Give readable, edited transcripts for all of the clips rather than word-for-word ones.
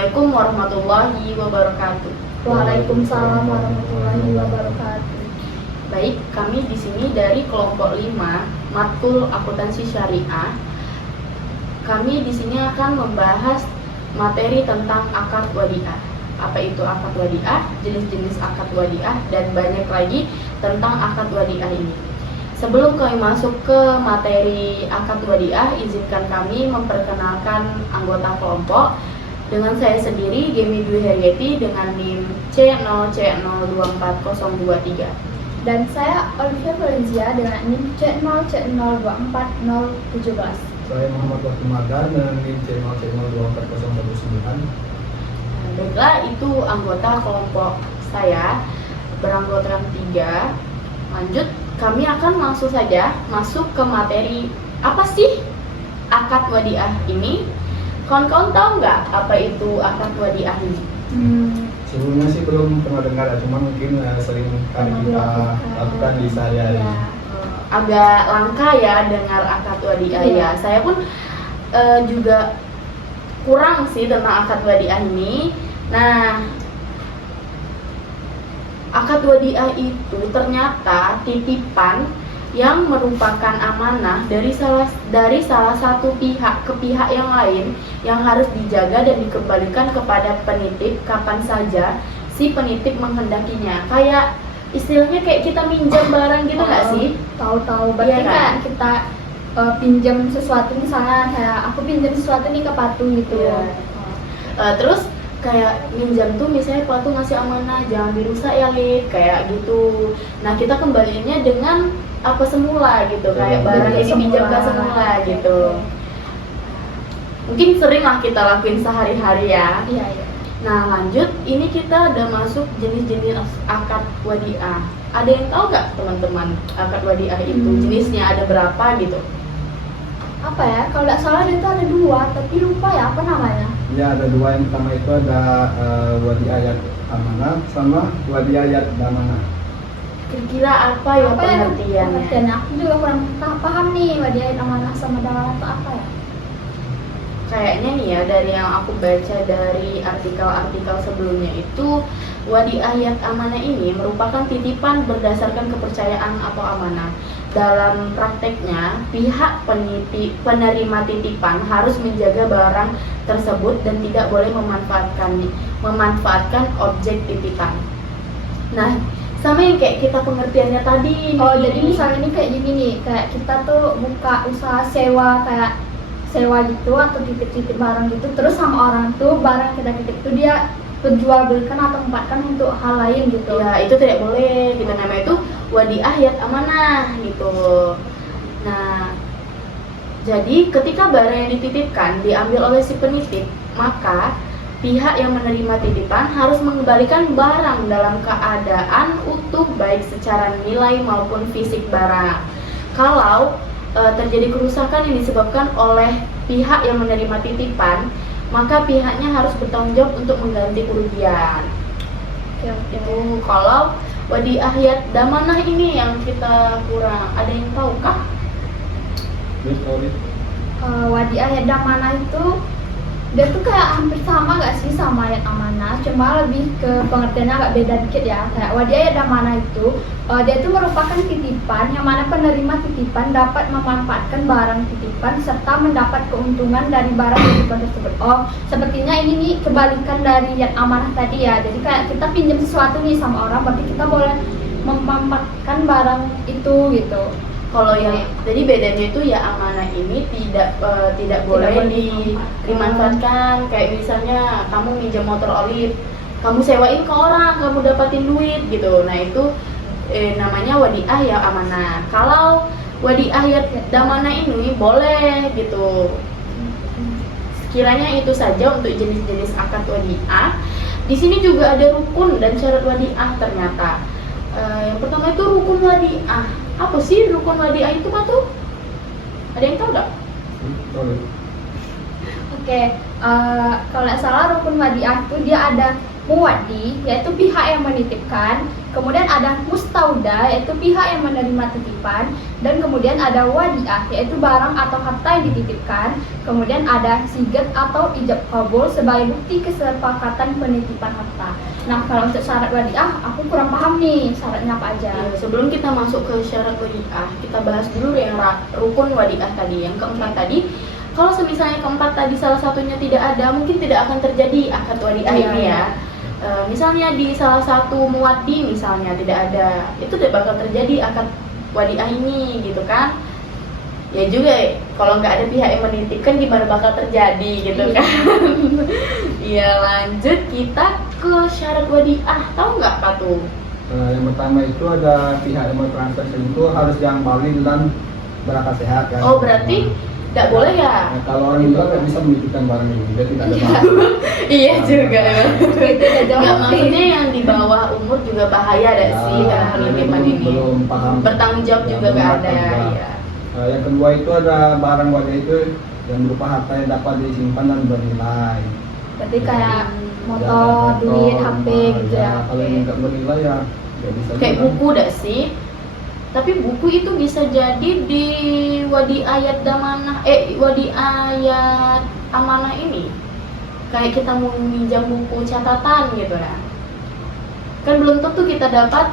Assalamualaikum warahmatullahi wabarakatuh. Waalaikumsalam warahmatullahi wabarakatuh. Baik, kami di sini dari kelompok 5 Matkul Akuntansi Syariah. Kami di sini akan membahas materi tentang akad wadiah. Apa itu akad wadiah, jenis-jenis akad wadiah, dan banyak lagi tentang akad wadiah ini. Sebelum kami masuk ke materi akad wadiah, izinkan kami memperkenalkan anggota kelompok. Dengan saya sendiri, Gemi Dwi Herieti dengan NIM C0C024023. Dan saya Olivia Valencia dengan NIM C0C024017. Saya Muhammad Wahyu Madar dengan NIM C0C024019. Baiklah, itu anggota kelompok saya beranggotakan 3. Lanjut, kami akan langsung saja masuk ke materi. Apa sih akad wadiah ini? Kawan-kawan tahu nggak apa itu akad wadiah ini? Sebelumnya sih belum pernah dengar, cuma mungkin sering kali kita lakukan di sehari-hari. Ya. Agak langka ya dengar akad wadiah ya. Saya pun juga kurang sih tentang akad wadiah ini. Nah, akad wadiah itu ternyata titipan yang merupakan amanah dari salah satu pihak ke pihak yang lain yang harus dijaga dan dikembalikan kepada penitip kapan saja si penitip menghendakinya. Kayak istilahnya kayak kita minjam barang gitu nggak sih? Tahu-tahu, berarti Iya kan? kayak kita pinjam sesuatu, misalnya kayak aku pinjam sesuatu nih ke Patu gitu. Iya. Terus kayak minjam tuh misalnya Patu ngasih amanah jangan dirusak ya Lid, kayak gitu. Nah, kita kembaliinnya dengan apa semula gitu, kayak barang yang dipinjamkan semula gitu. Mungkin sering lah kita lakuin sehari-hari ya. Iya. Nah, lanjut, ini kita udah masuk jenis-jenis akad wadiah. Ada yang tahu nggak teman-teman akad wadiah itu jenisnya ada berapa gitu? Apa ya? Kalau nggak salah itu ada 2, tapi lupa ya apa namanya. Ya, ada 2. Yang pertama itu ada wadiayat amanah sama wadiayat damanah. Kira-kira apa ya pengertiannya? Pengertiannya aku juga kurang paham nih, wadiah amanah sama damanah itu apa ya? Kayaknya nih ya, dari yang aku baca dari artikel-artikel sebelumnya itu, wadiayat amanah ini merupakan titipan berdasarkan kepercayaan atau amanah. Dalam prakteknya, pihak penerima titipan harus menjaga barang tersebut dan tidak boleh memanfaatkan objek titipan. Nah, sama yang kayak kita pengertiannya tadi. Oh, jadi misalnya ini kayak gini nih, kayak kita tuh buka usaha sewa gitu atau titip-titip barang gitu, terus sama orang tuh barang kita titip tuh dia jual belikan atau tempatkan untuk hal lain gitu. Ya, itu tidak boleh gitu. Namanya itu wadiayat amanah gitu. Nah, jadi ketika barang yang dititipkan diambil oleh si penitip, maka pihak yang menerima titipan harus mengembalikan barang dalam keadaan utuh baik secara nilai maupun fisik barang. Kalau terjadi kerusakan yang disebabkan oleh pihak yang menerima titipan, maka pihaknya harus bertanggung jawab untuk mengganti kerugian. Itu kalau wadiayat damanah ini yang kita kurang. Ada yang tahu kah? Wadiayat damanah itu dia tuh kayak hampir sama gak sih sama ayat amanah, cuma lebih ke pengertiannya agak beda dikit ya. Kayak wadiayat damanah itu dia itu merupakan titipan yang mana penerima titipan dapat memanfaatkan barang titipan serta mendapat keuntungan dari barang titipan tersebut. Oh, sepertinya ini nih kebalikan dari ayat amanah tadi ya. Jadi kayak kita pinjam sesuatu nih sama orang, berarti kita boleh memanfaatkan barang itu gitu. Kalau yang jadi bedanya itu ya amanah ini tidak boleh dimanfaatkan. Kayak misalnya kamu minjam motor Olive, kamu sewain ke orang, kamu dapatin duit gitu. Nah, itu namanya wadiah ya amanah. Kalau wadiah ya damanah ini boleh gitu. Sekiranya itu saja untuk jenis-jenis akad wadiah. Di sini juga ada rukun dan syarat wadiah ternyata. Yang pertama itu rukun wadiah. Apa sih rukun wadiah itu, Pak tuh? Ada yang tahu nggak? Oke, kalau nggak salah rukun wadiah itu dia ada muwaddi yaitu pihak yang menitipkan, kemudian ada mustauda yaitu pihak yang menerima titipan, dan kemudian ada wadiah yaitu barang atau harta yang dititipkan, kemudian ada sigat atau ijab kabul sebagai bukti kesepakatan penitipan harta. Nah, kalau untuk syarat wadiah aku kurang paham nih syaratnya apa aja. Ya, sebelum kita masuk ke syarat wadiah, kita bahas dulu yang rukun wadiah tadi. Yang keempat tadi, kalau misalnya keempat tadi salah satunya tidak ada, mungkin tidak akan terjadi akad wadiah ini ya. Misalnya di salah satu muwaddi misalnya tidak ada, itu tidak bakal terjadi akad wadiah ini gitu kan. Ya juga kalau nggak ada pihak yang menitipkan gimana bakal terjadi gitu kan. Iya, lanjut kita ke syarat wadiah. Tahu nggak Patu? Yang pertama itu ada pihak yang mau transfer itu harus yang balik dan berakal sehat kan. Oh, berarti tidak boleh ya? Nah, kalau orang Indo nggak bisa menitipkan barang ini, dia tidak ada barang. Iya juga ya. Itu udah jauh Nggak, sih. maksudnya yang di bawah umur juga bahaya ada sih dalam penitipan ini. Belum paham. Bertanggung jawab Ya, juga nggak belum ada. bertanggung jawab. Iya. Yang kedua itu ada barang wadiah itu yang berupa harta yang dapat disimpan dan bernilai. Berarti kayak Ya, motor, duit, motor, HP gitu ya. Kalau yang nggak bernilai ya nggak bisa. Kayak juga. buku dah sih. Tapi buku itu bisa jadi di wadiayat damanah, wadiayat amanah ini. Kayak kita mau minjam buku catatan gitu ya. Kan belum tentu kita dapat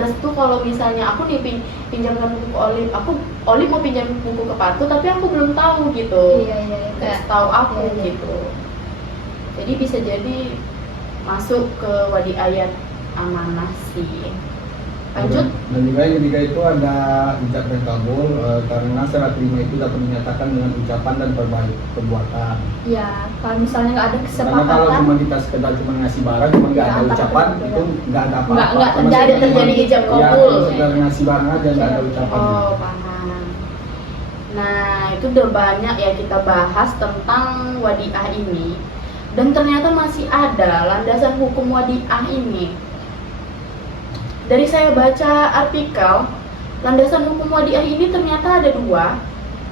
restu kalau misalnya aku nih pinjamkan buku Olip mau pinjam buku ke Patu tapi aku belum tahu gitu. Iya. Kayak Kayak tahu aku iya, iya. gitu. Jadi bisa jadi masuk ke wadiayat amanah sih. Lanjut. Dan juga yang ketiga itu ada ijab dan kabul karena serah terima itu dapat dinyatakan dengan ucapan dan perbuatan. Iya, kalau misalnya nggak ada Karena kalau kesepakatan, cuma kita sekedar cuma ngasih barang cuma nggak Ya, ada antara ucapan kedua itu nggak ada apa-apa. Nggak Sama ada sekali terjadi cuma- ijab Iya, kabul. cuma sekedar ngasih barang aja nggak ada ucapan. Oh, paham. Nah, itu udah banyak ya kita bahas tentang wadiah ini. Dan ternyata masih ada landasan hukum wadiah ini. Dari saya baca artikel, landasan hukum wadiah ini ternyata ada dua,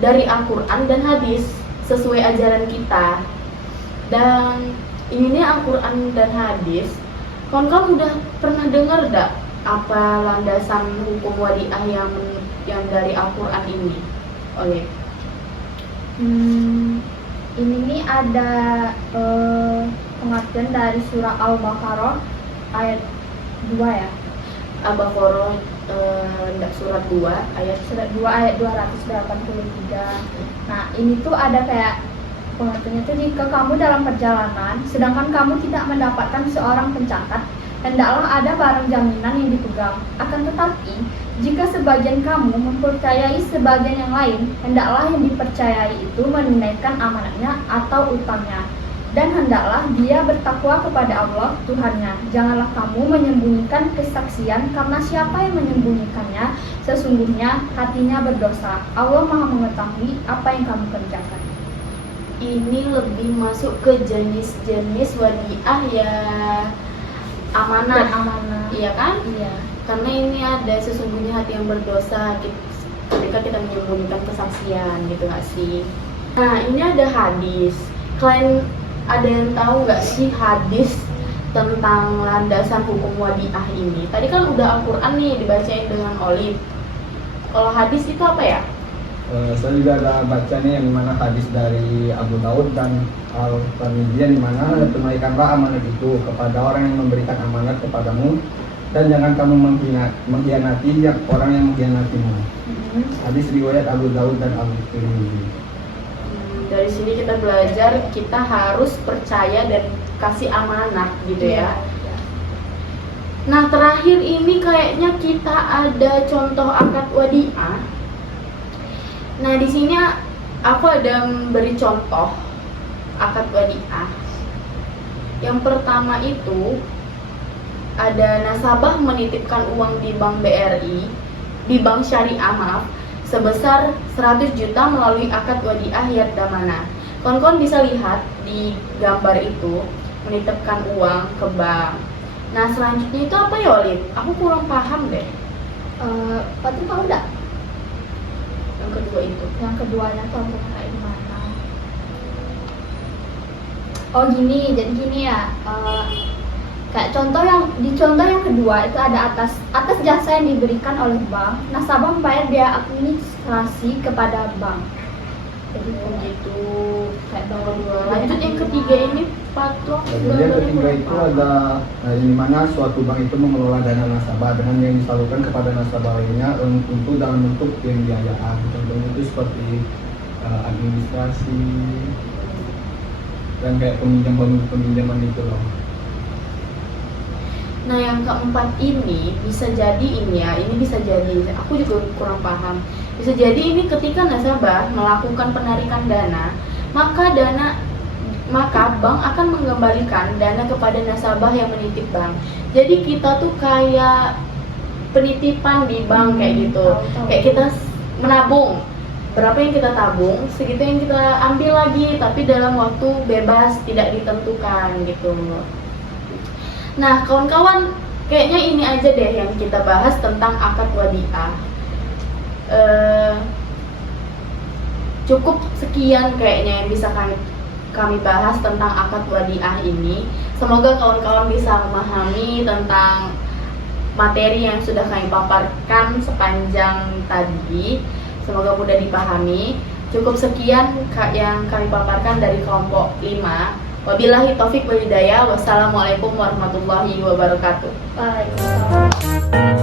dari Al-Quran dan hadis, sesuai ajaran kita. Dan ini nih Al-Quran dan hadis, kamu udah pernah dengar gak apa landasan hukum wadiah yang dari Al-Quran ini? Oleh ini nih ada pengertian dari surah Al-Baqarah ayat 2 ya. Al-Baqarah surat 2 ayat Surat 2 ayat 283. Nah, ini tuh ada kayak pengertiannya tuh, jika kamu dalam perjalanan sedangkan kamu tidak mendapatkan seorang pencatat, hendaklah ada barang jaminan yang dipegang. Akan tetapi, jika sebagian kamu mempercayai sebagian yang lain, hendaklah yang dipercayai itu menunaikan amanatnya atau utangnya. Dan hendaklah dia bertakwa kepada Allah Tuhannya. Janganlah kamu menyembunyikan kesaksian, karena siapa yang menyembunyikannya sesungguhnya hatinya berdosa. Allah Maha mengetahui apa yang kamu kerjakan. ini lebih masuk ke jenis-jenis wadiah ya amanah. Dan amanah. Iya kan? Iya. Karena ini ada sesungguhnya hati yang berdosa ketika kita menyembunyikan kesaksian gitu gak sih? Nah, ini ada hadis. Kalian ada yang tahu nggak sih hadis tentang landasan hukum wadiah ini? Tadi kan udah Al-Quran nih dibacain dengan Olip. Kalau hadis itu apa ya? Saya juga ada baca nih yang mana hadis dari Abu Daud dan Al-Tirmidzi, di mana tunaikanlah amanat itu kepada orang yang memberikan amanat kepadamu dan jangan kamu mengkhianati orang yang mengkhianatimu. Hadis riwayat Abu Daud dan Al-Tirmidzi. Dari sini kita belajar kita harus percaya dan kasih amanat gitu ya. Nah, terakhir ini kayaknya kita ada contoh akad wadiah. Nah, di sini aku ada memberi contoh akad wadiah. Yang pertama itu ada nasabah menitipkan uang di bank BRI, di bank syariah maaf, sebesar 100 juta melalui akad wadiah yad damanah. Kawan-kawan bisa lihat di gambar itu menitipkan uang ke bank. Nah, selanjutnya itu apa ya, Olip? Aku kurang paham deh. Pati tahu nggak? Yang kedua itu. Yang keduanya contohnya kayak gimana? Oh gini, jadi gini ya. Kayak contoh yang kedua itu ada atas jasa yang diberikan oleh bank, nasabah membayar biaya administrasi kepada bank. Jadi Begitu. kayak bank kedua. Lanjut yang ketiga ini patung. Jadi yang ketiga itu ada di mana suatu bank itu mengelola dana nasabah dengan yang disalurkan kepada nasabah lainnya untuk dalam bentuk pembiayaan. Contohnya itu seperti administrasi dan kayak peminjaman itu loh. Nah yang keempat ini bisa jadi ini bisa jadi, aku juga kurang paham. Bisa jadi ini ketika nasabah melakukan penarikan dana, maka bank akan mengembalikan dana kepada nasabah yang menitip bank. Jadi kita tuh kayak penitipan di bank kayak gitu. Tahu. Kayak kita menabung. Berapa yang kita tabung, segitu yang kita ambil lagi, tapi dalam waktu bebas, tidak ditentukan gitu. Nah, kawan-kawan, kayaknya ini aja deh yang kita bahas tentang akad wadiah. Cukup sekian kayaknya yang bisa kami bahas tentang akad wadiah ini. Semoga kawan-kawan bisa memahami tentang materi yang sudah kami paparkan sepanjang tadi. Semoga mudah dipahami. Cukup sekian yang kami paparkan dari kelompok 5. Wabillahi taufik wal hidayah. Wassalamualaikum warahmatullahi wabarakatuh. Waalaikumsalam.